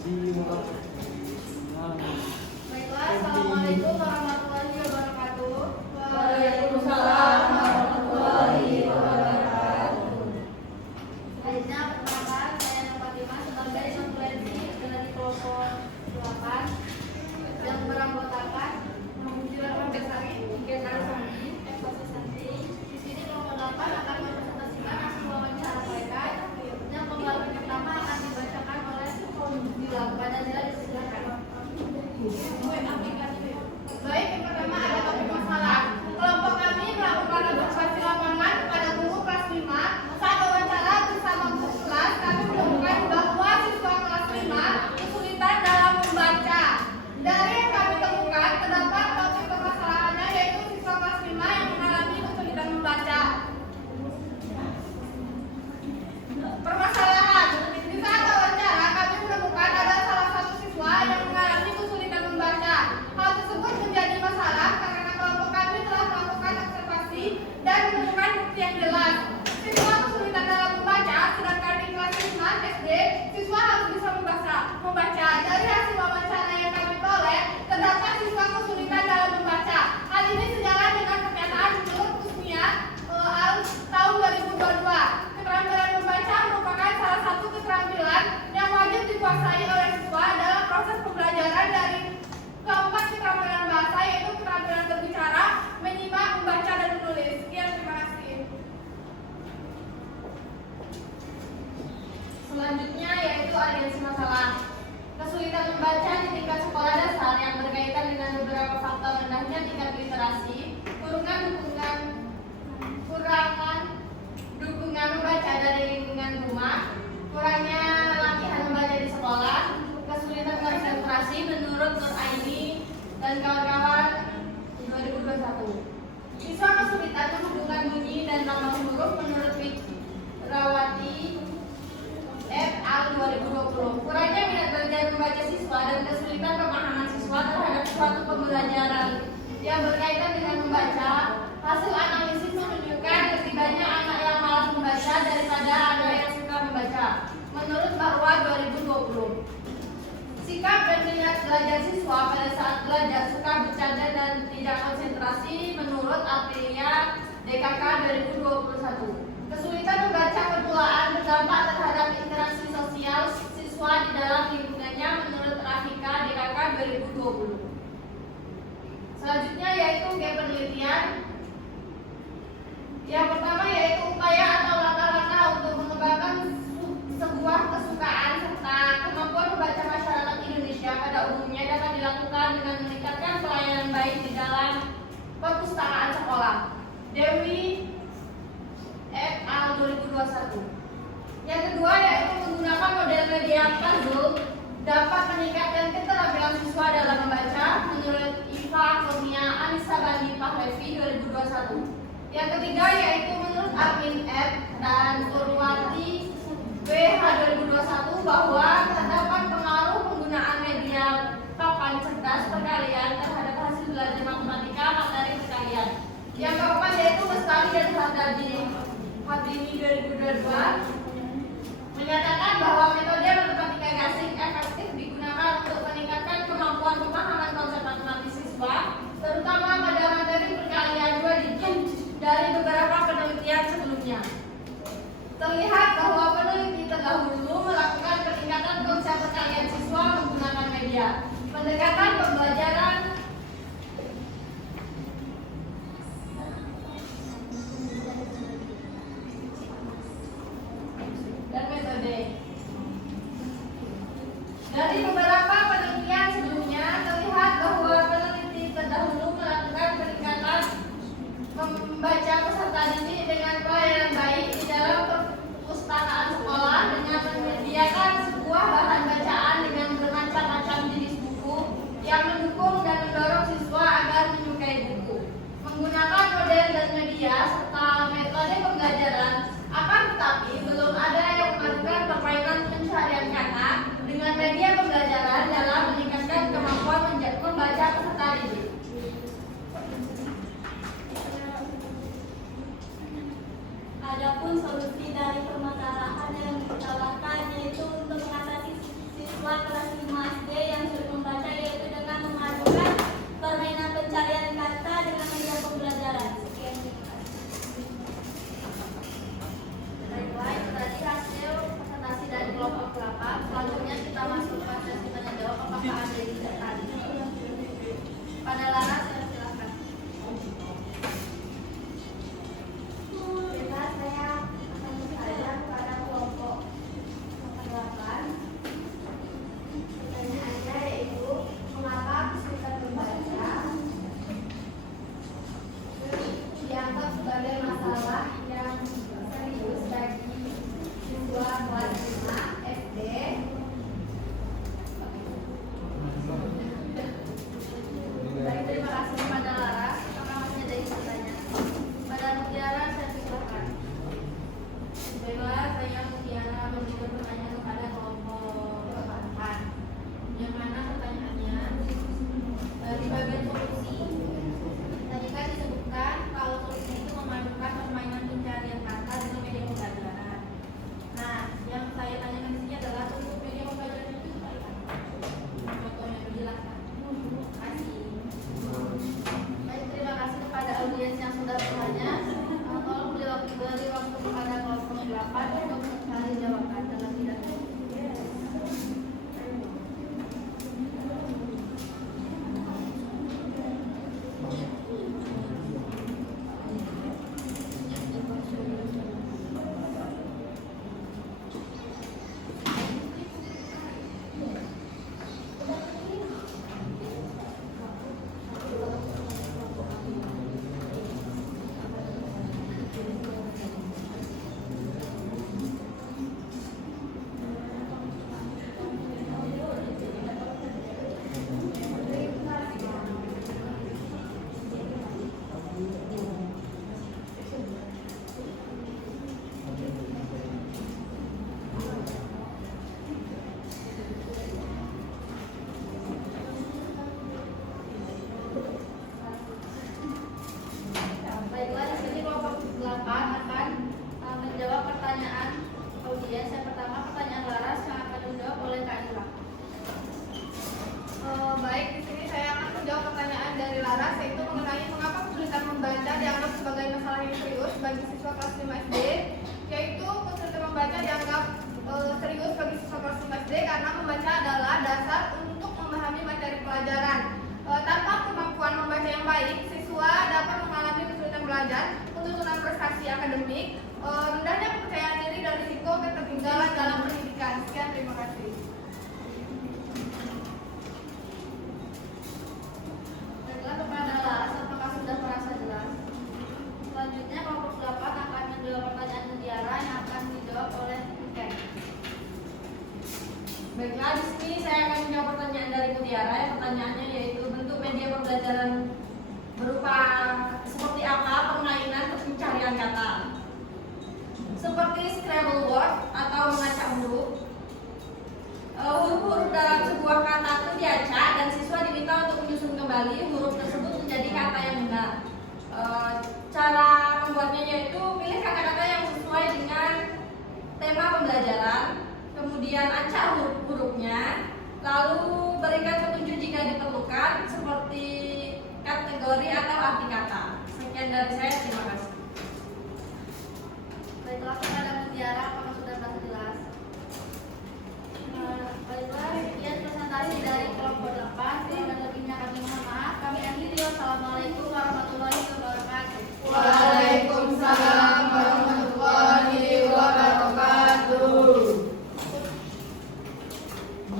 Baiklah, Assalamualaikum warahmatullahi wabarakatuh. Waalaikumsalam warahmatullahi wabarakatuh. Selanjutnya, perkenalkan saya Nur Fatimah sebagai konferensi dari kelompok 8 yang beranggotakan Muhammad Besari, Gen Arsandi, Ekosi Santri. Di sini kelompok 8 akan mempresentasikan hasil wawancara mereka yang pembahasan pertama akan dibacakan oleh Dila. Pada Dila disilakan. Baik, yang pertama ada topik masalah. Kelompok kami melakukan observasi lapangan pada guru kelas 5. Saat wawancara bersama guru kelas, kami menemukan bahwa siswa kelas 5 kesulitan dalam membaca. Dari yang kami temukan, terdapat topik permasalahannya yaitu siswa kelas 5 yang mengalami kesulitan membaca. Permasalahan. Di saat wawancara, kami menemukan ada salah satu siswa yang mengalami kesulitan membaca. Hal tersebut menjadi masalah karena kelompok kami telah melakukan observasi dan menemukan bukti yang jelas. Siswa kesulitan dalam membaca, sedangkan di kelas 5 SD, siswa harus bisa membaca. Dari hasil wawancara yang kami peroleh, terdapat siswa kesulitan dalam membaca. Hal ini sejalan dengan pernyataan menurut Kusmia tahun 2022. Keterampilan membaca merupakan salah satu keterampilan yang wajib dikuasai oleh siswa dalam proses pembelajaran dari keempat keterampilan bahasa, yaitu keterampilan berbicara, menyimak, membaca, dan menulis. Sekian, terima kasih. Selanjutnya yaitu aliansi masalah. Kesulitan membaca di tingkat sekolah dasar yang berkaitan dengan beberapa faktor rendahnya tingkat literasi, kurangan dukungan membaca dari lingkungan rumah, kurangnya latihan membaca di sekolah, kesulitan konsentrasi menurut Nur Aini dan kawan-kawan 2021. Siswa kesulitan menghubungkan bunyi dan nama huruf menurut Witrawati et al. 2020. Kurangnya minat belajar membaca siswa dan kesulitan pemahaman siswa terhadap suatu pembelajaran yang berkaitan dengan membaca. Hasil analisis menunjukkan lebih banyak anak yang malas membaca daripada anak yang suka membaca. Menurut Bahwa 2020. Sikap dan minat belajar siswa pada saat belajar suka bercanda dan tidak konsentrasi menurut Aprilia DKK 2021. Kesulitan membaca permulaan berdampak terhadap interaksi sosial siswa di dalam lingkungannya menurut Rafika DKK 2020. Selanjutnya yaitu gap penelitian. Yang pertama yaitu upaya atau langkah-langkah untuk mengembangkan sebuah kesukaan serta kemampuan membaca masyarakat Indonesia pada umumnya dapat dilakukan dengan meningkatkan pelayanan baik di dalam perpustakaan sekolah. Dewi et al. 2021. Yang kedua yaitu menggunakan model media puzzle dapat meningkatkan keterampilan siswa dalam membaca menurut Iva Kurnia Anissa Bandi Pahlevi 2021. Yang ketiga yaitu menurut Armin F dan Purwati WH 2021 bahwa terdapat pengaruh penggunaan media papan cerdas perkalian terhadap hasil belajar matematika materi perkalian. Yang keempat yaitu Bestari dan Hadini 2022 menyatakan bahwa metode matematika gasing efektif digunakan untuk meningkatkan kemampuan pemahaman konsep matematis siswa, terutama pada materi perkalian 2 digit dari beberapa penelitian sebelumnya. Terlihat bahwa peneliti terdahulu melakukan peningkatan konsep perkalian siswa menggunakan media, pendekatan pembelajaran, dan metode. Dari beberapa penelitian sebelumnya terlihat bahwa peneliti terdahulu melakukan peningkatan membaca peserta didik dengan pelayanan baik di dalam perpustakaan sekolah dengan menyediakan sebuah bahan bacaan dengan bermacam-macam jenis buku yang mendukung dan mendorong siswa agar menyukai buku. Menggunakan model dan media serta metode pembelajaran, akan tetapi belum ada yang melakukan permainan pencarian kata dengan media pembelajaran dalam meningkatkan kemampuan membaca peserta didik. Adapun solusi dari permasalahan yang ditawarkan yaitu untuk mengatasi siswa kelas karena membaca adalah dasar untuk memahami materi pelajaran. Tanpa kemampuan membaca yang baik, siswa dapat mengalami kesulitan belajar, penurunan prestasi akademik, rendahnya kepercayaan diri, dan risiko ketertinggalan dalam pendidikan. Sekian, terima kasih. Baiklah, kepada Laras, apakah sudah merasa jelas? Selanjutnya kelompok 8 akan menjawab pertanyaan mutiara yang akan dijawab oleh Ken. Baiklah, di sini saya akan menjawab pertanyaan dari Mutiara. Pertanyaannya yaitu bentuk media pembelajaran berupa seperti apa permainan pencarian kata. Seperti Scrabble board atau mengacak huruf. Huruf-huruf dalam sebuah kata itu diacak dan siswa diminta untuk menyusun kembali huruf tersebut menjadi kata yang benar. Cara membuatnya yaitu pilih kata-kata yang sesuai dengan tema pembelajaran, kemudian acak huruf-hurufnya, lalu berikan petunjuk jika diperlukan seperti kategori atau arti kata. Sekian dari saya, terima kasih. Baiklah, kepada Mutiara, apakah sudah merasa jelas? Baiklah, sekian presentasi dari kelompok 8. Kurang dan lebihnya kami mohon maaf. Kami akhiri. Wassalamualaikum warahmatullahi wabarakatuh.